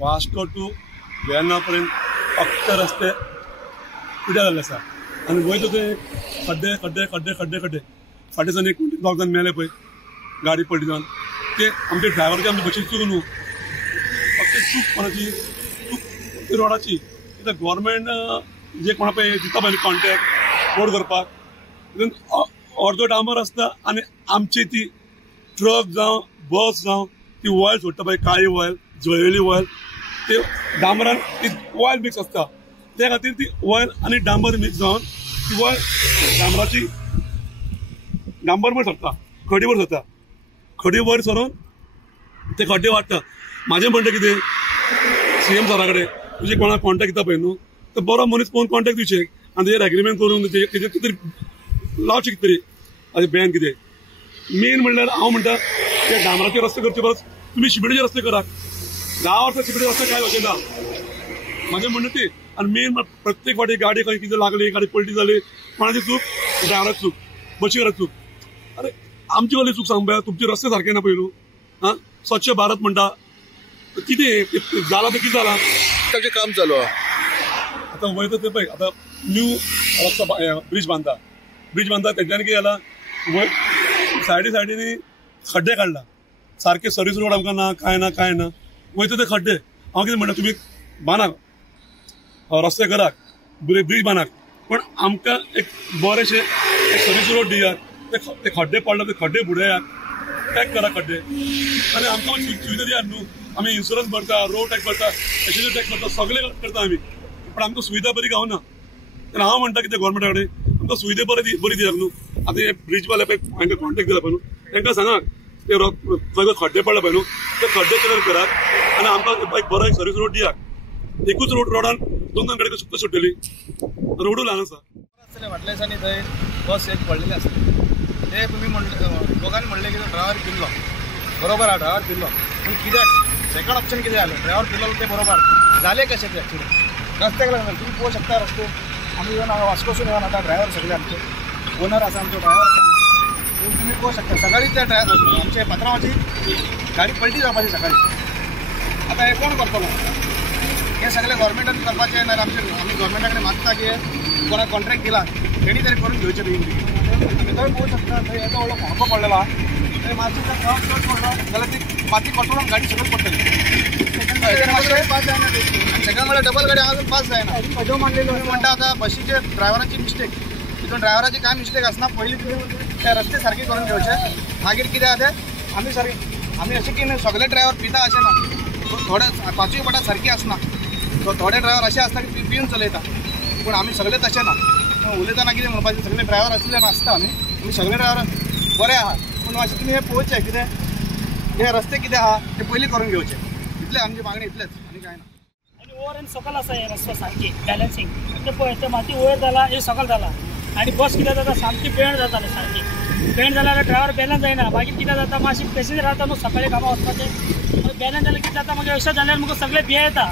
Vasco to Verna पर्यंत फक्त रस्ते पिड्यार जाल्ले आसा आनी वयता थंय खड्डे खड्डे खड्डे खड्डे खड्डे फाटी जावन 2 जाण मेले पळय गाडी पडली जावन ते आमचे ड्रायव्हरची आमची बशीची चूक न्हू फक्त चूक कोणाची चूक रोडाची कित्याक गव्हर्मेंट जे कोणा पळय दिता पळय कॉन्ट्रॅक्ट रोड करपाक अर्दो डांबर आसता आनी आमची ती ट्रक जावं बस जावं ती ऑयल सोडटा पळय काळी ऑयल जळयली ऑयल ते डांबरान ती ऑयल मिक्स आसता त्या खातीर ती ऑयल आनी डांबर मिक्स जावन ती ऑयल डांबराची डांबर वर सरता खडी वर सरता खडी वर सरून ते खड्डे वाडटा म्हाजें म्हणटा कितें CM सरा कडेन तुजे कोणाक कॉन्टॅक्ट दिता पळय न्हू तर बरो मनीस पळोवन कॉन्टॅक्ट दिवचे आनी तेजेर एग्रीमेंट करून तेजेर कितें तरी लावचें कितें तरी आनी बॅन कितें मेन म्हणल्यार हांव म्हणटा ते डांबराचे रस्ते करचे परस तुमी शिमेटाचे रस्ते करात 10 वर्सां शिमेटाचे रस्ते काय वचयना म्हाजें म्हणणें तें आनी मेन प्रत्येक फावटी गाडी खंय कितें लागली गाडी पलटी जाली कोणाची चूक ड्रायव्हराची चूक बशीकाराची चूक अरे आमची वाली चूक सांग पळय तुमचे रस्ते सारके ना पळय न्हू स्वच्छ भारत म्हणटा कितें जाला ते कितें जाला ताचें काम चालू आतां वयता ते पळय आतां न्यू रस्तो ब्रिज बांदता तेंच्यांनी कितें जाला सायडीनी खड्डे काडला सारके सर्वीस रोड आमकां ना कांय ना वयता ते खड्डे हांव कितें म्हणटा तुमी बांदाक रस्ते करात ब्रिज बांदाक पण आमकां एक बरेशे एक सर्वीस रोड दियात ते खड्डे पडले ते खड्डे बुडयात टॅक करा खड्डे आनी आमकां सुविधा दियात न्हू आमी इन्शुरन्स भरता रोड टॅक्स भरता एसएसटी टॅक्स भरता सगळे करता आमी पण आमकां सुविधा बरी गावना तर हांव म्हणटा कितें गव्हर्मेंटा कडेन आमकां सुविधा बरी दियात न्हू आतां हे ब्रिजवाले पळय हांकां कॉन्टॅक्ट दिला पळय न्हू तांकां सांगात ते खंय खड्डे पडले पळय न्हू ते खड्डे क्लियर करात आनी आमकां एक बरो एक सर्वीस रोड दियात एकूच रोडान 2 गाडी कशी सुट्टली रोडू ल्हान आसा वाटलेसांनी थंय बस एक पडलेली आसा ते तुमी दोगांनी म्हणलें की ड्रायव्हर पिल्लो बरोबर आहा ड्रायव्हर पिल्लो पूण कित्याक सेकंड ऑप्शन कितें जालें ड्रायव्हर पिल्लो ते बरोबर जालें कशें ते एक्चुली रस्त्याक लागून तुमी पळोवंक शकता रस्ते आमी येवन हांगा वास्कोसून येवन आतां ड्रायव्हर सगळे आमचे ओनर आसा आमचो ड्रायव्हर आसा तुमी पळोवंक शकता सकाळीं त्या ड्रायव्हर आमचे पात्रांवाची गाडी पलटी जावपाची सकाळीं आतां हे कोण करतलो हे सगळे गव्हर्मेंटान करपाचें ना आमी गव्हर्मेंटा कडेन मागता की कोणाक कॉन्ट्रॅक्ट दिला तेणी तरी करून घेवचें बेगीन आमी थंय पळोवंक शकता थंय येदो व्हडलो फोंडको पडलेलो आहा थंय मातशें जर पावस चड पडलो जाल्यार ती माती कटोळून गाडी सकयल पडटली पास जायना आनी सगळ्या म्हणल्यार डबल गाडी अजून पास जायना अजून मानलेलो म्हणटा आतां बशीचे ड्रायव्हराची मिस्टेक तितून ड्रायव्हराची काय मिस्टेक आसना पयलीं ते रस्ते सारके करून घेवचे मागीर कितें आहा तें आमी अशें की सगळे ड्रायव्हर पिता अशें ना थोडे 5 पटां सारकी आसना थोडे ड्रायव्हर असे असता की पिवन चलयता पूण आमी सगळे तशें ना उलयतना कितें म्हणपाचें सगळे ड्रायव्हर असले नासता आमी सगळे ड्रायव्हर बरे आहात पूण मातशें तुमी हे पळोवचें कितें हे रस्ते कितें आहा ते पयलीं करून घेवचे इतलें आमची मागणी इतलेंच आनी कांय ना आनी वयर आनी सकयल आसा हे रस्तो सारकी बॅलन्सिंग ते पळय ते माती वयर जाला हे सकयल जाला आनी बस कितें जाता सामकी बेंड जाताली सारकी बेंड जाल्यार ड्रायव्हर बॅलन्स जायना मागीर कितें जाता मातशी पेसेंजर रावता न्हू सकाळीं कामां वचपाचें बॅलन्स जाल्यार कितें जाता मागीर अशें जाल्यार म्हाका सगळे भिये येता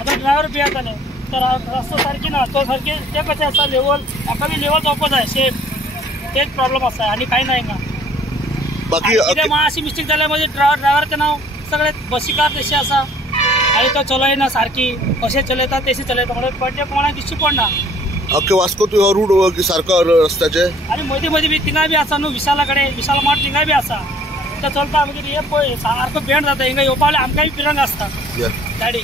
आतां ड्रायव्हर भियेताले तर रस्तो सारकी ना तो सारके ते कशें आसा लेवल हाका बी लेवल जावपा जाय सेफ तेच प्रॉब्लेम आसा आनी कांय ना हिंगा बाकी कितें मातशी मिस्टेक जाल्यार मागीर ड्रायव्हराचें नांव सगळे बसीकार तशें आसा आनी तो चलयना सारकी कशें चलयता तशें चलयता म्हणल्यार पडटे कोणाक दिश्टी पडना ओके वास्को तू रूट सारको रस्त्याचे आनी मदीं बी थिंगा बी आसा न्हू विशाला कडेन विशाल मार्ट थिंगा बी आसा ते चलता मागीर हे पळय सारको बेंड जाता हिंगा येवपा आमकांय पिरांग आसता गाडी